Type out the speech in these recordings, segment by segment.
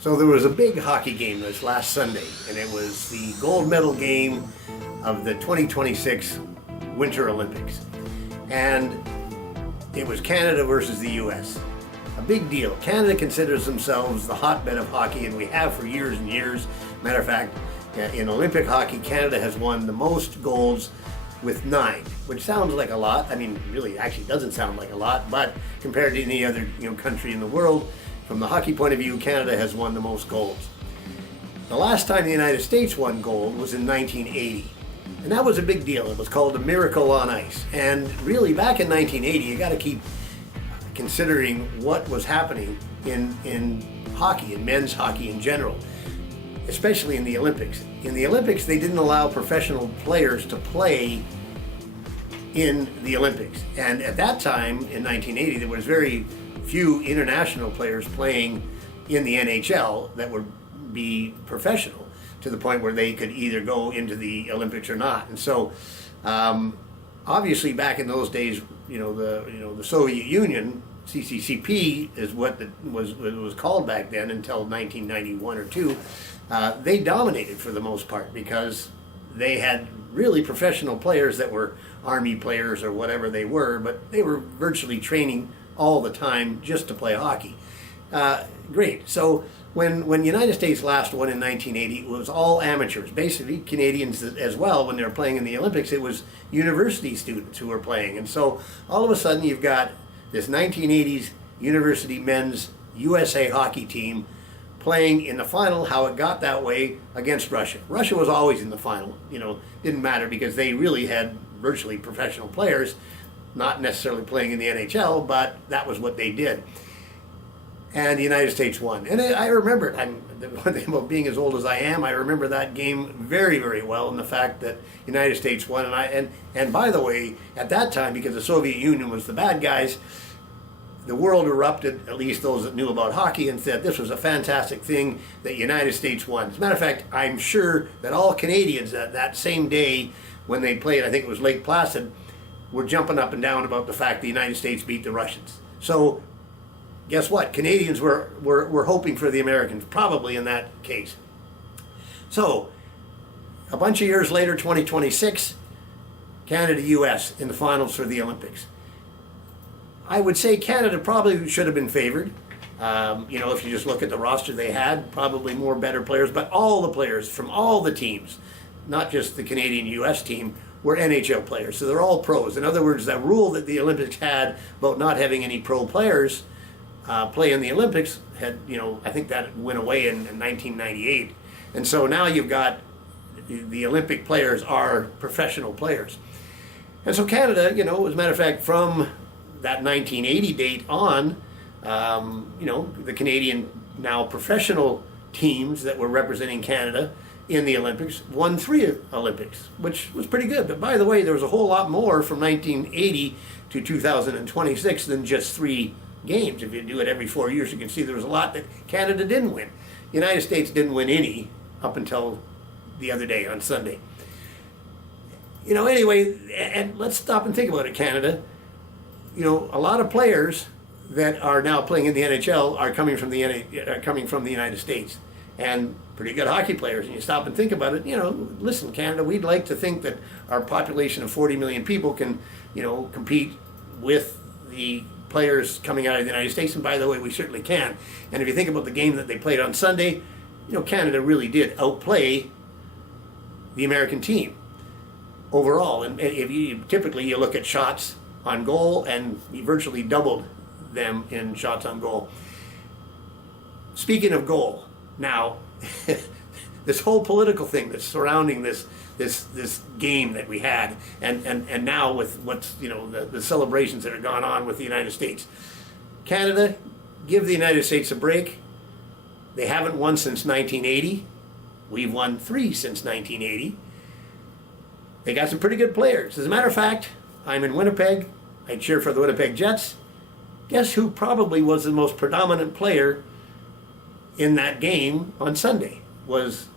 So there was a big hockey game this last Sunday, and it was the gold medal game of the 2026 Winter Olympics. And it was Canada versus the US. A big deal. Canada considers themselves the hotbed of hockey, and we have for years and years. Matter of fact, in Olympic hockey, Canada has won the most golds with 9, which sounds like a lot. I mean, really, actually doesn't sound like a lot, but compared to any other country in the world, from the hockey point of view, Canada has won the most golds. The last time the United States won gold was in 1980. And that was a big deal. It was called a miracle on ice. And really, back in 1980, you got to keep considering what was happening in hockey, in men's hockey in general, especially in the Olympics. In the Olympics, they didn't allow professional players to play in the Olympics. And at that time, in 1980, there was very few international players playing in the NHL that would be professional to the point where they could either go into the Olympics or not. And so, obviously, back in those days, the Soviet Union, CCCP is what it was called back then until 1991 or 2. They dominated for the most part because they had really professional players that were Army players or whatever they were, but they were virtually training all the time just to play hockey. Great. So when United States last won in 1980, it was all amateurs, basically Canadians as well. When they were playing in the Olympics, it was university students who were playing. And so all of a sudden you've got this 1980s university men's USA hockey team playing in the final, how it got that way, against Russia. Russia was always in the final. Didn't matter because they really had virtually professional players, not necessarily playing in the NHL, but that was what they did. And the United States won. And I remember it. One thing about being as old as I am, I remember that game very, very well, and the fact that the United States won. And by the way, at that time, because the Soviet Union was the bad guys, the world erupted, at least those that knew about hockey, and said this was a fantastic thing that the United States won. As a matter of fact, I'm sure that all Canadians that same day when they played, I think it was Lake Placid, were jumping up and down about the fact the United States beat the Russians. So guess what? Canadians were hoping for the Americans, probably in that case. So a bunch of years later, 2026, Canada-US in the finals for the Olympics. I would say Canada probably should have been favored. If you just look at the roster they had, probably more better players, but all the players from all the teams, not just the Canadian-US team, were NHL players. So they're all pros. In other words, that rule that the Olympics had about not having any pro players play in the Olympics had, I think that went away in 1998. And so now you've got the Olympic players are professional players. And so Canada, as a matter of fact, from that 1980 date on, the Canadian now professional teams that were representing Canada in the Olympics won 3 Olympics, which was pretty good. But by the way, there was a whole lot more from 1980 to 2026 than just 3 games. If you do it every 4 years, you can see there was a lot that Canada didn't win. The United States didn't win any up until the other day on Sunday. Anyway, and let's stop and think about it, Canada. A lot of players that are now playing in the NHL are coming from the United States, and pretty good hockey players. And you stop and think about it. Listen, Canada, we'd like to think that our population of 40 million people can, compete with the players coming out of the United States. And by the way, we certainly can. And if you think about the game that they played on Sunday, Canada really did outplay the American team overall. And if you typically look at shots on goal, and he virtually doubled them in shots on goal. Speaking of goal, now this whole political thing that's surrounding this game that we had, and now with what's the celebrations that are gone on with the United States. Canada, give the United States a break. They haven't won since 1980. We've won 3 since 1980. They got some pretty good players. As a matter of fact, I'm in Winnipeg. I cheer for the Winnipeg Jets. Guess who probably was the most predominant player in that game on Sunday? Was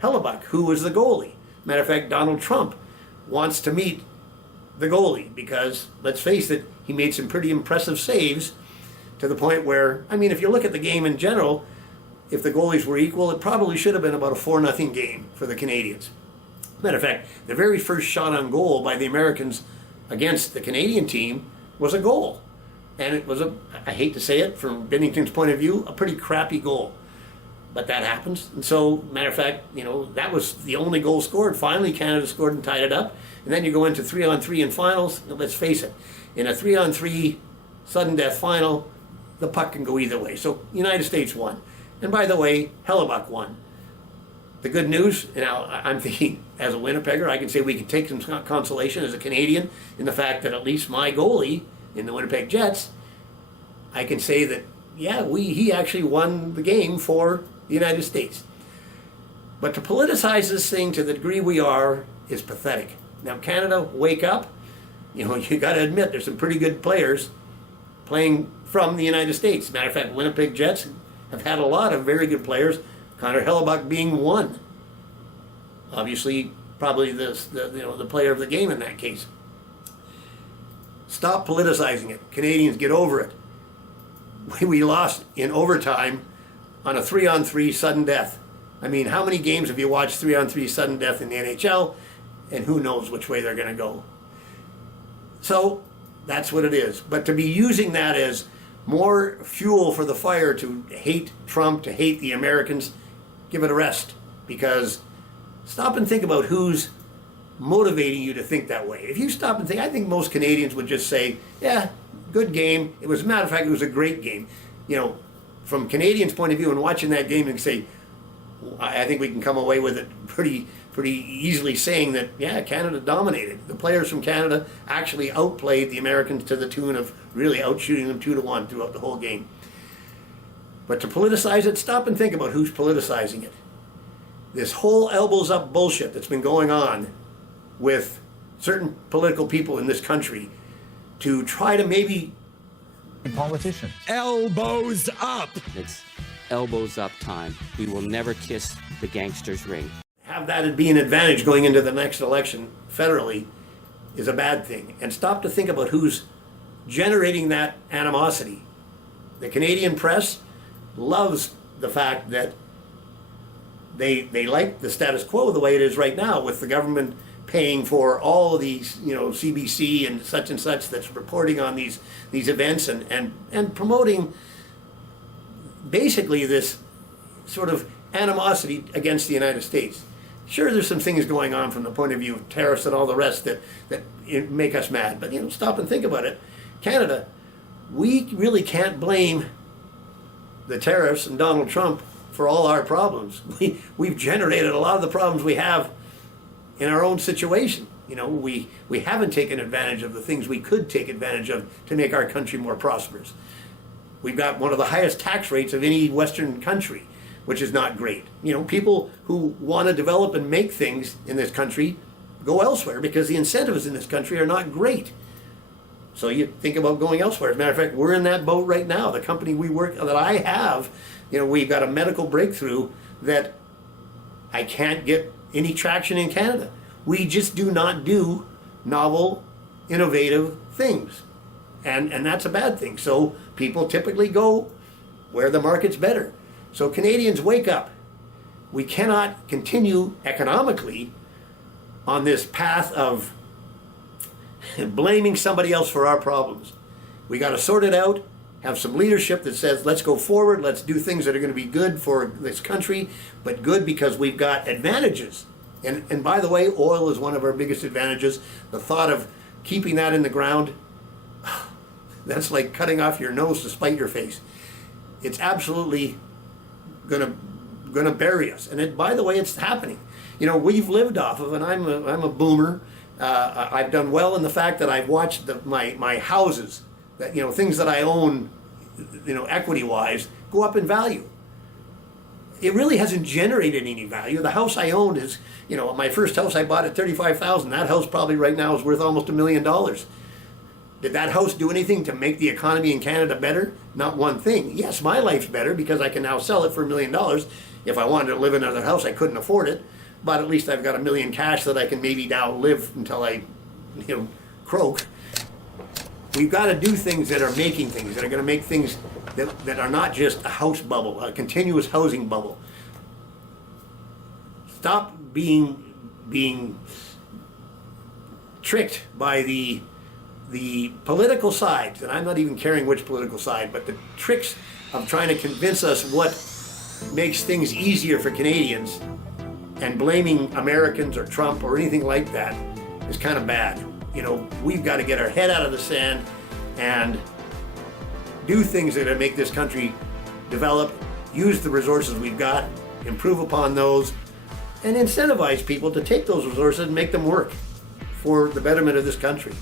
Hellebuyck, who was the goalie. Matter of fact, Donald Trump wants to meet the goalie because, let's face it, he made some pretty impressive saves to the point where, if you look at the game in general, if the goalies were equal, it probably should have been about a 4-0 game for the Canadians. Matter of fact, the very first shot on goal by the Americans against the Canadian team was a goal. And it was I hate to say it, from Bennington's point of view, a pretty crappy goal. But that happens. And so, matter of fact, that was the only goal scored. Finally, Canada scored and tied it up. And then you go into 3-on-3 in finals. Let's face it, in a 3-on-3 sudden death final, the puck can go either way. So, United States won. And by the way, Hellebuyck won. The good news, now I'm thinking, as a Winnipegger, I can say we can take some consolation as a Canadian in the fact that at least my goalie in the Winnipeg Jets, I can say that, yeah, he actually won the game for the United States. But to politicize this thing to the degree we are is pathetic. Now, Canada, wake up. You got to admit there's some pretty good players playing from the United States. Matter of fact, Winnipeg Jets have had a lot of very good players, Connor Hellebuyck being one. Obviously, probably the player of the game in that case. Stop politicizing it. Canadians, get over it. We lost in overtime on a 3-on-3 sudden death. I mean, how many games have you watched 3-on-3 sudden death in the NHL? And who knows which way they're going to go. So that's what it is. But to be using that as more fuel for the fire to hate Trump, to hate the Americans, give it a rest. Because stop and think about who's motivating you to think that way. If you stop and think, I think most Canadians would just say, yeah, good game. It was, as a matter of fact, it was a great game. From Canadians' point of view, and watching that game and say, I think we can come away with it pretty easily saying that, yeah, Canada dominated. The players from Canada actually outplayed the Americans to the tune of really outshooting them 2-1 throughout the whole game. But to politicize it, stop and think about who's politicizing it. This whole elbows up bullshit that's been going on with certain political people in this country to try to maybe... Politicians. Elbows up! It's elbows up time. We will never kiss the gangster's ring. Have that be an advantage going into the next election federally is a bad thing. And stop to think about who's generating that animosity. The Canadian press loves the fact that they like the status quo the way it is right now, with the government paying for all of these, CBC and such that's reporting on these events and promoting basically this sort of animosity against the United States. Sure, there's some things going on from the point of view of tariffs and all the rest that make us mad, but stop and think about it. Canada, we really can't blame the tariffs and Donald Trump for all our problems. We've generated a lot of the problems we have in our own situation. We haven't taken advantage of the things we could take advantage of to make our country more prosperous. We've got one of the highest tax rates of any Western country, which is not great. People who want to develop and make things in this country go elsewhere because the incentives in this country are not great. So you think about going elsewhere. As a matter of fact, we're in that boat right now. The company that I have, we've got a medical breakthrough that I can't get any traction in Canada. We just do not do novel, innovative things. And that's a bad thing. So people typically go where the market's better. So Canadians, wake up. We cannot continue economically on this path of blaming somebody else for our problems. We got to sort it out, have some leadership that says, let's go forward, let's do things that are going to be good for this country, but good because we've got advantages. And by the way, oil is one of our biggest advantages. The thought of keeping that in the ground, that's like cutting off your nose to spite your face. It's absolutely gonna bury us. And by the way, it's happening. We've lived off of, and I'm a boomer. I've done well in the fact that I've watched my houses, that things that I own, equity wise, go up in value. It really hasn't generated any value. The house I owned is, my first house I bought at $35,000. That house probably right now is worth almost $1 million. Did that house do anything to make the economy in Canada better? Not one thing. Yes, my life's better because I can now sell it for $1 million. If I wanted to live in another house, I couldn't afford it. But at least I've got $1 million cash that I can maybe now live until I, croak. We've got to do things that are making things, that are going to make things that are not just a house bubble, a continuous housing bubble. Stop being tricked by the political sides, and I'm not even caring which political side, but the tricks of trying to convince us what makes things easier for Canadians, and blaming Americans or Trump or anything like that is kind of bad. You know, we've got to get our head out of the sand and do things that make this country develop, use the resources we've got, improve upon those, and incentivize people to take those resources and make them work for the betterment of this country.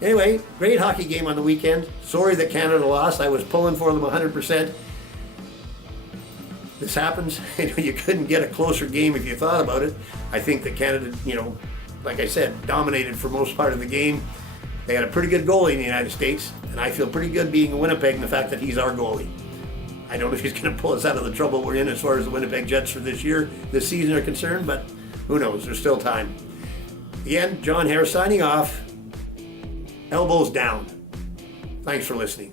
Anyway, great hockey game on the weekend. Sorry that Canada lost. I was pulling for them 100%. This happens. You couldn't get a closer game if you thought about it. I think that Canada, like I said, dominated for most part of the game. They had a pretty good goalie in the United States, and I feel pretty good being in Winnipeg and the fact that he's our goalie. I don't know if he's going to pull us out of the trouble we're in as far as the Winnipeg Jets for this season are concerned, but who knows? There's still time. Again, John Hare signing off. Elbows down. Thanks for listening.